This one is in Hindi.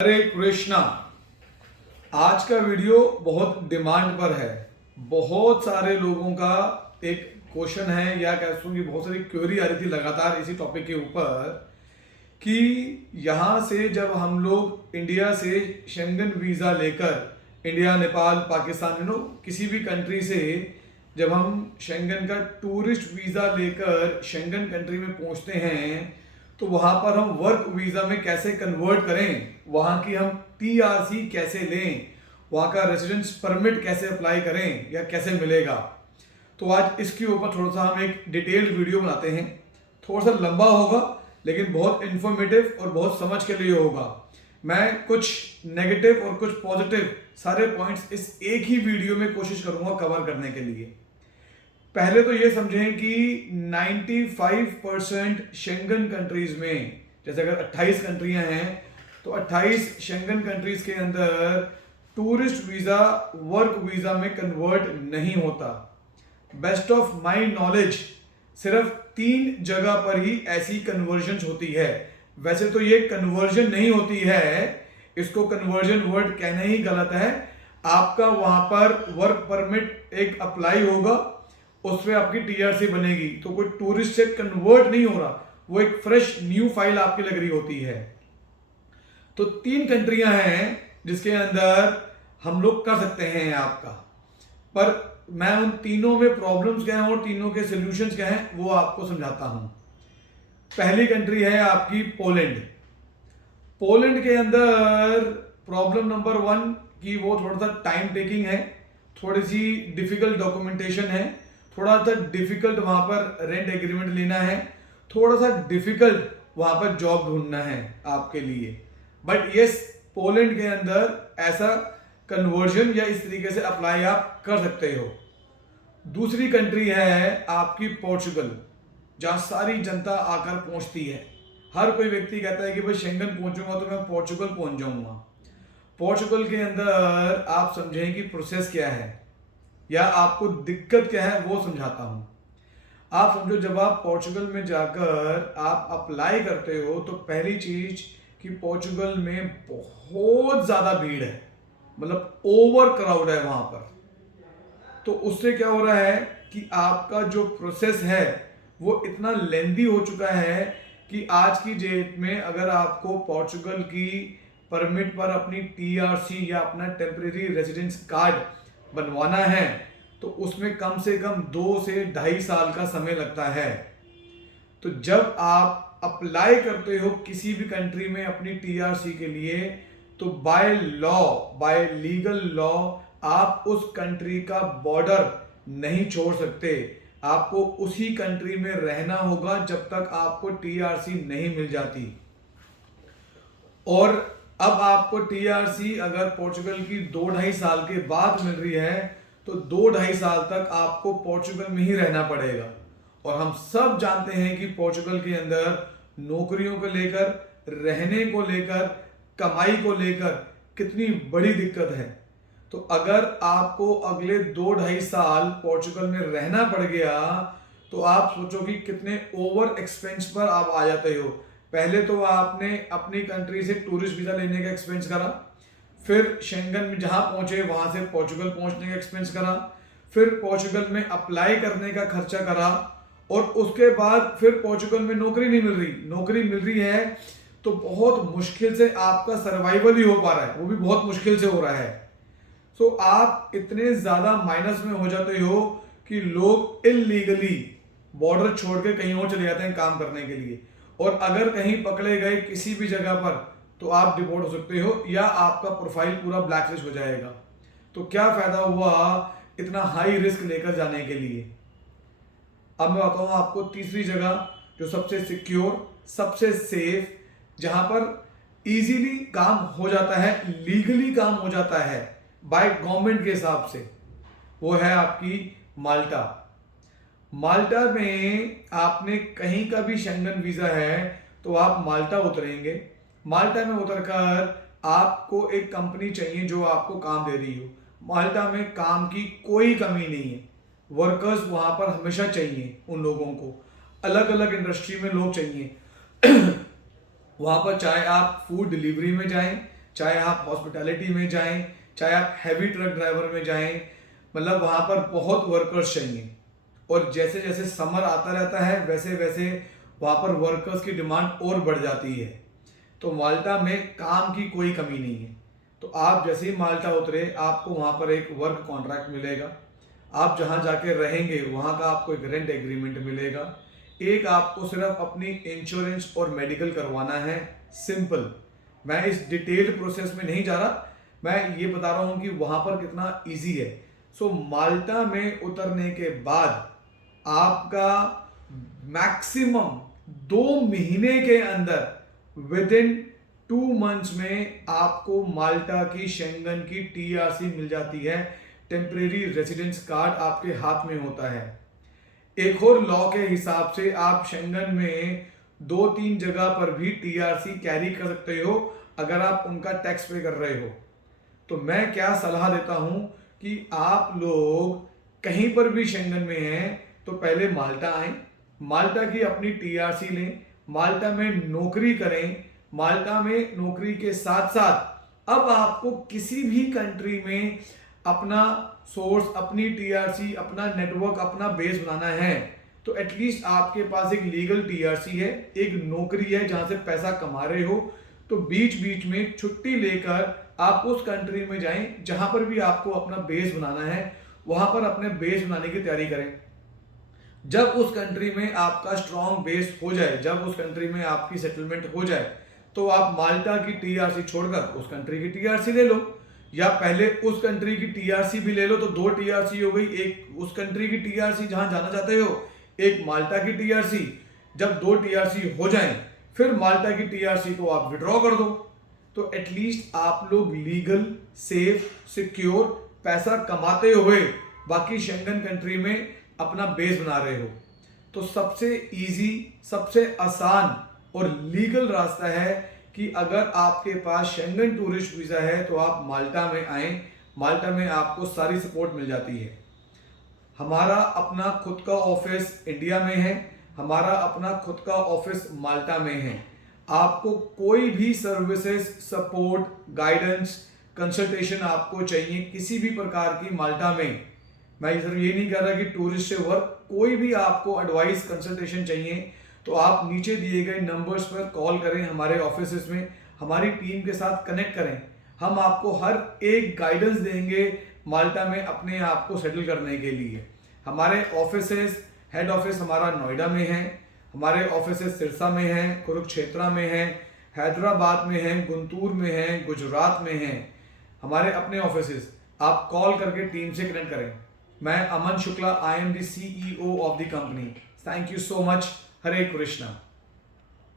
हरे कृष्णा। आज का वीडियो बहुत डिमांड पर है। बहुत सारे लोगों का एक क्वेश्चन है या कह सकूँ कि बहुत सारी क्वेरी आ रही थी लगातार इसी टॉपिक के ऊपर कि यहाँ से जब हम लोग इंडिया से शेंगन वीज़ा लेकर इंडिया, नेपाल, पाकिस्तान किसी भी कंट्री से जब हम शेंगन का टूरिस्ट वीज़ा लेकर शेंगन कंट्री में पहुँचते हैं तो वहाँ पर हम वर्क वीज़ा में कैसे कन्वर्ट करें, वहाँ की हम टीआरसी कैसे लें, वहाँ का रेजिडेंस परमिट कैसे अप्लाई करें या कैसे मिलेगा। तो आज इसके ऊपर थोड़ा सा हम एक डिटेल्ड वीडियो बनाते हैं। थोड़ा सा लंबा होगा लेकिन बहुत इन्फॉर्मेटिव और बहुत समझ के लिए होगा। मैं कुछ नेगेटिव और कुछ पॉजिटिव सारे पॉइंट्स इस एक ही वीडियो में कोशिश करूंगा कवर करने के लिए। पहले तो ये समझें कि 95% शेंगन कंट्रीज में, जैसे अगर 28 कंट्रियां हैं तो 28 शेंगन कंट्रीज के अंदर टूरिस्ट वीज़ा वर्क वीज़ा में कन्वर्ट नहीं होता। बेस्ट ऑफ माई नॉलेज सिर्फ 3 जगह पर ही ऐसी कन्वर्जन होती है। वैसे तो ये कन्वर्जन नहीं होती है, इसको कन्वर्जन वर्ड कहना ही गलत है। आपका वहां पर वर्क परमिट एक अप्लाई होगा, उसमें आपकी टीआरसी बनेगी, तो कोई टूरिस्ट से कन्वर्ट नहीं हो रहा, वो एक फ्रेश न्यू फाइल आपकी लग रही होती है। तो 3 कंट्रियां हैं जिसके अंदर हम लोग कर सकते हैं आपका, पर मैं उन तीनों में प्रॉब्लम्स क्या हैं और तीनों के सोल्यूशंस क्या हैं वो आपको समझाता हूं। पहली कंट्री है आपकी पोलैंड। पोलैंड के अंदर प्रॉब्लम नंबर 1 कि वो थोड़ा सा टाइम टेकिंग है, थोड़ी सी डिफिकल्ट डॉक्यूमेंटेशन है, थोड़ा सा डिफिकल्ट वहां पर रेंट एग्रीमेंट लेना है, थोड़ा सा डिफिकल्ट वहां पर जॉब ढूंढना है आपके लिए। बट यस, पोलैंड के अंदर ऐसा कन्वर्जन या इस तरीके से अप्लाई आप कर सकते हो। दूसरी कंट्री है आपकी पोर्चुगल, जहां सारी जनता आकर पहुंचती है। हर कोई व्यक्ति कहता है कि भाई शेंगन पहुंचूंगा तो मैं पोर्चुगल पहुंच जाऊंगा। पोर्चुगल के अंदर आप समझें कि प्रोसेस क्या है या आपको दिक्कत क्या है वो समझाता हूं। आप समझो, जब आप पोर्चुगल में जाकर आप अप्लाई करते हो तो पहली चीज कि पोर्चुगल में बहुत ज्यादा भीड़ है, मतलब ओवर क्राउड है वहां पर। तो उससे क्या हो रहा है कि आपका जो प्रोसेस है वो इतना लेंदी हो चुका है कि आज की डेट में अगर आपको पोर्चुगल की परमिट पर अपनी टीआरसी या अपना टेम्परेरी रेजिडेंस कार्ड बनवाना है तो उसमें कम से कम 2 से 2.5 साल का समय लगता है। तो जब आप अप्लाई करते हो किसी भी कंट्री में अपनी टीआरसी के लिए तो by law, bye legal law आप उस कंट्री का बॉर्डर नहीं छोड़ सकते। आपको उसी कंट्री में रहना होगा जब तक आपको टीआरसी नहीं मिल जाती। और अब आपको टीआरसी अगर पोर्चुगल की 2-2.5 साल के बाद मिल रही है तो 2-2.5 साल तक आपको पोर्चुगल में ही रहना पड़ेगा। और हम सब जानते हैं कि पोर्चुगल के अंदर नौकरियों को लेकर, रहने को लेकर, कमाई को लेकर कितनी बड़ी दिक्कत है। तो अगर आपको अगले 2-2.5 साल पोर्चुगल में रहना पड़ गया तो आप सोचो कि कितने ओवर एक्सपेंस पर आप आ जाते हो। पहले तो आपने अपनी कंट्री से टूरिस्ट वीजा लेने का एक्सपेंस करा, फिर शेंगन में जहां पहुंचे वहां से पोर्चुगल पहुंचने का एक्सपेंस करा, फिर पोर्चुगल में अप्लाई करने का खर्चा करा, और उसके बाद फिर पोर्चुगल में नौकरी नहीं मिल रही। नौकरी मिल रही है तो बहुत मुश्किल से आपका सर्वाइवल ही हो पा रहा है, वो भी बहुत मुश्किल से हो रहा है। तो आप इतने ज्यादा माइनस में हो जाते हो कि लोग इलीगली बॉर्डर छोड़ के कहीं और चले जाते हैं काम करने के लिए, और अगर कहीं पकड़े गए किसी भी जगह पर तो आप डिपोर्ट हो सकते हो या आपका प्रोफाइल पूरा ब्लैकलिस्ट हो जाएगा। तो क्या फायदा हुआ इतना हाई रिस्क लेकर जाने के लिए। अब मैं बताऊं आपको तीसरी जगह जो सबसे सिक्योर, सबसे सेफ, जहां पर इजीली काम हो जाता है, लीगली काम हो जाता है बाय गवर्नमेंट के हिसाब से, वो है आपकी माल्टा। माल्टा में आपने कहीं का भी शेंगन वीजा है तो आप माल्टा उतरेंगे। माल्टा में उतरकर आपको एक कंपनी चाहिए जो आपको काम दे रही हो। माल्टा में काम की कोई कमी नहीं है, वर्कर्स वहां पर हमेशा चाहिए। उन लोगों को अलग अलग इंडस्ट्री में लोग चाहिए। वहां पर चाहे आप फूड डिलीवरी में जाएं, चाहे आप हॉस्पिटैलिटी में जाएं, चाहे आप हैवी ट्रक ड्राइवर में जाएं, मतलब वहाँ पर बहुत वर्कर्स चाहिए। और जैसे जैसे समर आता रहता है वैसे वैसे वहाँ पर वर्कर्स की डिमांड और बढ़ जाती है। तो माल्टा में काम की कोई कमी नहीं है। तो आप जैसे ही माल्टा उतरे आपको वहाँ पर एक वर्क कॉन्ट्रैक्ट मिलेगा, आप जहाँ जाके रहेंगे वहाँ का आपको एक रेंट एग्रीमेंट मिलेगा, एक आपको सिर्फ अपनी इंश्योरेंस और मेडिकल करवाना है, सिंपल। मैं इस डिटेल्ड प्रोसेस में नहीं जा रहा, मैं ये बता रहा हूँ कि वहाँ पर कितना ईजी है। सो माल्टा में उतरने के बाद आपका मैक्सिमम 2 महीने के अंदर विद इन 2 मंथ्स में आपको माल्टा की शेंगन की टीआरसी मिल जाती है। टेम्परेरी रेजिडेंस कार्ड आपके हाथ में होता है। एक और लॉ के हिसाब से आप शेंगन में 2-3 जगह पर भी टीआरसी कैरी कर सकते हो अगर आप उनका टैक्स पे कर रहे हो। तो मैं क्या सलाह देता हूं कि आप लोग कहीं पर भी शेंगन में हैं तो पहले माल्टा आएं, माल्टा की अपनी टीआरसी लें, माल्टा में नौकरी करें। माल्टा में नौकरी के साथ साथ अब आपको किसी भी कंट्री में अपना सोर्स, अपनी टीआरसी, अपना नेटवर्क, अपना बेस बनाना है तो एटलीस्ट आपके पास एक लीगल टीआरसी है, एक नौकरी है जहां से पैसा कमा रहे हो। तो बीच बीच में छुट्टी लेकर आप उस कंट्री में जाएं जहां पर भी आपको अपना बेस बनाना है, वहां पर अपने बेस बनाने की तैयारी करें। जब उस कंट्री में आपका स्ट्रॉन्ग बेस हो जाए, जब उस कंट्री में आपकी सेटलमेंट हो जाए तो आप माल्टा की टीआरसी छोड़कर उस कंट्री की टीआरसी ले लो, या पहले उस कंट्री की टीआरसी भी ले लो। तो 2 टीआरसी हो गई, एक उस कंट्री की टीआरसी जहां जाना चाहते हो, एक माल्टा की टीआरसी। जब 2 टीआरसी हो जाएं फिर माल्टा की टीआरसी को आप विड्रॉ कर दो। तो एटलीस्ट आप लोग लीगल, सेफ, सिक्योर पैसा कमाते हुए बाकी शेंगन कंट्री में अपना बेस बना रहे हो। तो सबसे इजी, सबसे आसान और लीगल रास्ता है कि अगर आपके पास शेंगन टूरिस्ट वीज़ा है तो आप माल्टा में आएं। माल्टा में आपको सारी सपोर्ट मिल जाती है। हमारा अपना खुद का ऑफिस इंडिया में है, हमारा अपना खुद का ऑफिस माल्टा में है। आपको कोई भी सर्विसेज, सपोर्ट, गाइडेंस, कंसल्टेशन आपको चाहिए किसी भी प्रकार की माल्टा में, मैं सिर्फ ये नहीं कह रहा कि टूरिस्ट से वर्क, कोई भी आपको एडवाइस, कंसल्टेशन चाहिए तो आप नीचे दिए गए नंबर्स पर कॉल करें, हमारे ऑफिस में हमारी टीम के साथ कनेक्ट करें। हम आपको हर एक गाइडेंस देंगे माल्टा में अपने आप को सेटल करने के लिए। हमारे ऑफिसेस, हेड ऑफिस हमारा नोएडा में है, हमारे ऑफिसेस सिरसा में हैं, कुरुक्षेत्र में हैं, हैदराबाद में हैं, गुंटूर में हैं, गुजरात में हैं, हमारे अपने ऑफिसेस। आप कॉल करके टीम से कनेक्ट करें। मैं Aman Shukla, I am the CEO of the company. Thank you so much. Hare Krishna.